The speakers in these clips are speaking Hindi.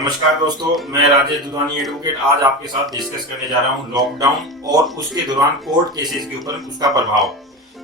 नमस्कार दोस्तों, मैं राजेश दुधानी एडवोकेट आज आपके साथ डिस्कस करने जा रहा हूं लॉकडाउन और उसके दौरान कोर्ट केसेस के ऊपर उसका प्रभाव।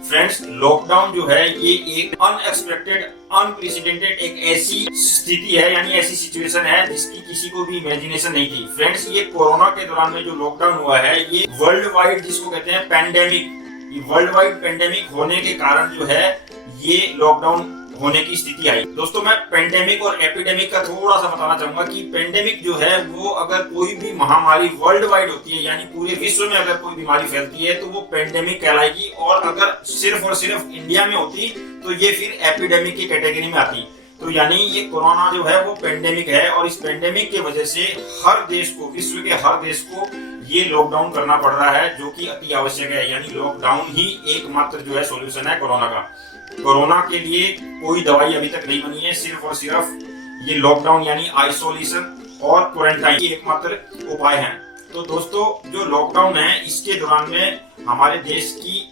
फ्रेंड्स, लॉकडाउन जो है ये एक अनएक्सपेक्टेड, अनप्रेसिडेंटेड एक ऐसी स्थिति है, यानी ऐसी सिचुएशन है जिसकी किसी को भी इमेजिनेशन नहीं थी। फ्रेंड्स, ये कोरोना के दौरान में जो लॉकडाउन हुआ है ये वर्ल्ड वाइड, जिसको कहते हैं पैंडेमिक, वर्ल्ड वाइड पैंडेमिक होने के कारण जो है ये लॉकडाउन होने की स्थिति आई। दोस्तों, मैं पेंडेमिक और एपिडेमिक का थोड़ा सा बताना चाहूंगा कि पेंडेमिक जो है वो अगर कोई भी महामारी वर्ल्ड वाइड होती है, यानी पूरे विश्व में अगर कोई बीमारी फैलती है तो वो पेंडेमिक कहलाएगी, और अगर सिर्फ और सिर्फ इंडिया में होती तो ये फिर एपिडेमिक की कैटेगरी में आती। तो यानी ये कोरोना जो है वो पेंडेमिक है, और इस पेंडेमिक की वजह से हर देश को, विश्व के हर देश को ये लॉकडाउन करना पड़ रहा है, जो कि अति आवश्यक है। यानी लॉकडाउन ही एकमात्र जो है सॉल्यूशन है कोरोना का। कोरोना के लिए कोई दवाई अभी तक नहीं बनी है, सिर्फ और सिर्फ ये लॉकडाउन यानी आइसोलेशन और क्वारंटाइन ही एकमात्र उपाय हैं। तो दोस्तों, जो लॉकडाउन है इसके दौरान में हमारे देश की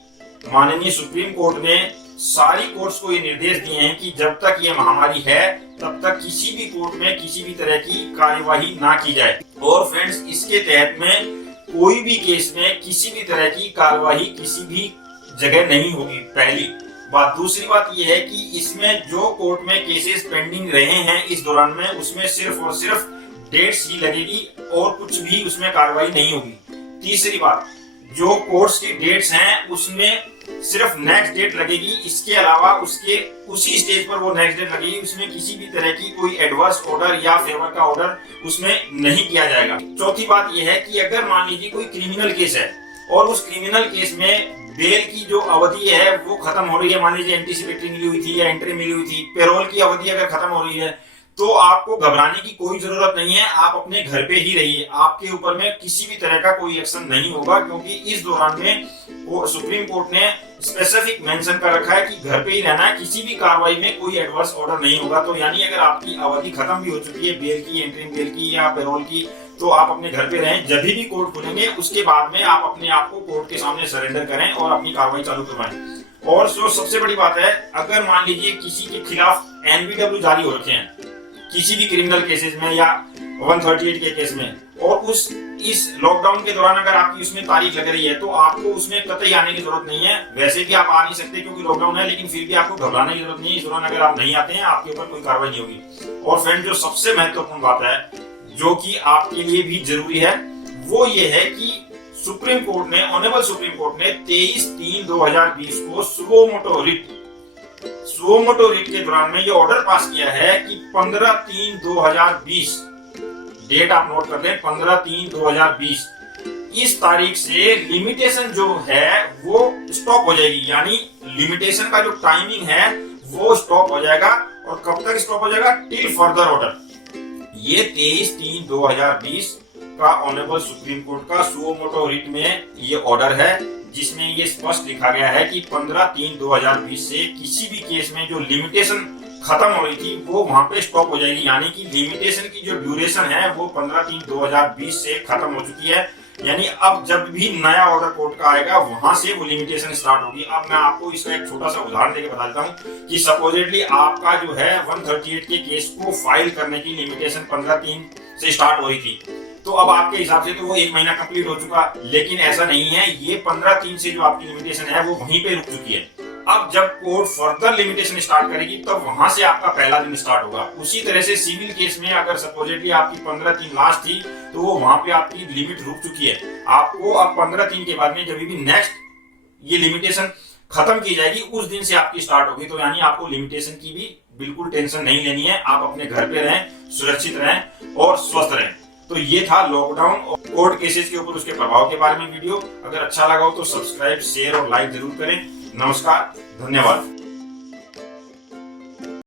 माननीय सुप्रीम कोर्ट ने सारी कोर्ट्स को ये निर्देश दिए हैं कि जब तक ये महामारी है तब तक किसी भी कोर्ट में किसी भी तरह की कार्यवाही ना की जाए। और फ्रेंड्स, इसके तहत में कोई भी केस में किसी भी तरह की कार्यवाही किसी भी जगह नहीं होगी, पहली बात। दूसरी बात यह है कि इसमें जो कोर्ट में केसेस पेंडिंग रहे हैं इस दौरान में, उसमें सिर्फ और सिर्फ डेट्स ही लगेगी और कुछ भी उसमें कार्रवाई नहीं होगी। तीसरी बात, जो कोर्ट्स की डेट्स हैं उसमें सिर्फ नेक्स्ट डेट लगेगी, इसके अलावा उसके उसी स्टेज पर वो नेक्स्ट डेट लगेगी, उसमें किसी भी तरह की कोई एडवर्स ऑर्डर या फेवर का ऑर्डर उसमें नहीं किया जाएगा। चौथी बात यह है कि अगर मान लीजिए कोई क्रिमिनल केस है और उस क्रिमिनल केस में बेल की जो अवधि है वो खत्म हो रही है, मान लीजिए एंटीसिपेटरी मिली हुई थी या एंट्री मिली हुई थी, पेरोल की अवधि अगर खत्म हो रही है, तो आपको घबराने की कोई जरूरत नहीं है। आप अपने घर पे ही रहिए, आपके ऊपर में किसी भी तरह का कोई एक्शन नहीं होगा, क्योंकि इस दौरान में वो सुप्रीम कोर्ट ने स्पेसिफिक मेंशन कर रखा है कि घर पे ही रहना है, किसी भी कार्रवाई में कोई एडवर्स ऑर्डर नहीं होगा। तो यानी अगर आपकी अवधि खत्म भी हो चुकी है बेल की, एंट्री बेल की या पेरोल की, तो आप अपने घर पे रहें। जब भी कोर्ट खुलेंगे उसके बाद में आप अपने आप को कोर्ट के सामने सरेंडर करें और अपनी कार्रवाई चालू करवाएं। और सबसे बड़ी बात है, अगर मान लीजिए किसी के खिलाफ NBW जारी हो रखे हैं किसी भी क्रिमिनल केसेस में या 138 के केस में, और इस लॉकडाउन के दौरान अगर आपकी उसमें तारीख लग रही है तो आपको उसमें कतई आने की जरूरत नहीं है। वैसे भी आप आ नहीं सकते क्योंकि लॉकडाउन है, लेकिन फिर भी आपको घबराने की जरूरत नहीं है। इस दौरान अगर आप नहीं आते हैं आपके ऊपर कोई कार्रवाई नहीं होगी। और फ्रेंड, जो सबसे महत्वपूर्ण बात है जो कि आपके लिए भी जरूरी है वो ये है कि सुप्रीम कोर्ट ने, ऑनरेबल सुप्रीम कोर्ट ने 23/3/2020 को सुओ मोटो रिट के दौरान में ये ऑर्डर पास किया है कि 15/3/2020, डेट आप नोट कर लें, 15/3/2020, इस तारीख से लिमिटेशन जो है वो स्टॉप हो जाएगी। यानी लिमिटेशन का जो टाइमिंग है वो स्टॉप हो जाएगा। और कब तक स्टॉप हो जाएगा? Till further order. ये 23/3/2020 का ऑनरेबल सुप्रीम कोर्ट का सुओ मोटो रिट में ये ऑर्डर है, जिसमें ये स्पष्ट लिखा गया है कि 15/3/2020 से किसी भी केस में जो लिमिटेशन खत्म हो रही थी वो वहां पे स्टॉप हो जाएगी। यानी कि लिमिटेशन की जो ड्यूरेशन है वो 15/3/2020 से खत्म हो चुकी है। यानी अब जब भी नया ऑर्डर कोर्ट का आएगा वहां से वो लिमिटेशन स्टार्ट होगी। अब मैं आपको इसका एक छोटा सा उदाहरण देकर बता देता हूँ कि सपोजिटली आपका जो है 138 के केस को फाइल करने की लिमिटेशन 15/3 से स्टार्ट हो रही थी, तो अब आपके हिसाब से तो वो 1 महीना कंप्लीट हो चुका, लेकिन ऐसा नहीं है। ये 15/3 से जो आपकी लिमिटेशन है वो वहीं पे रुक चुकी है। अब जब कोर्ट फर्दर लिमिटेशन स्टार्ट करेगी तब वहां से आपका पहला दिन स्टार्ट होगा। उसी तरह से सिविल केस में अगर सपोजिटली आपकी 15/3 लास्ट थी तो वो वहां पे आपकी लिमिट रुक चुकी है। आपको अब 15/3 के बाद में जब भी नेक्स्ट ये लिमिटेशन खत्म की जाएगी उस दिन से आपकी स्टार्ट होगी। तो यानी आपको लिमिटेशन की भी बिल्कुल टेंशन नहीं लेनी है। आप अपने घर पे रहें, सुरक्षित रहें और स्वस्थ रहें। तो ये था लॉकडाउन और कोर्ट केसेस के ऊपर उसके प्रभाव के बारे में वीडियो। अगर अच्छा लगा हो तो सब्सक्राइब, शेयर और लाइक जरूर करें। नमस्कार, धन्यवाद।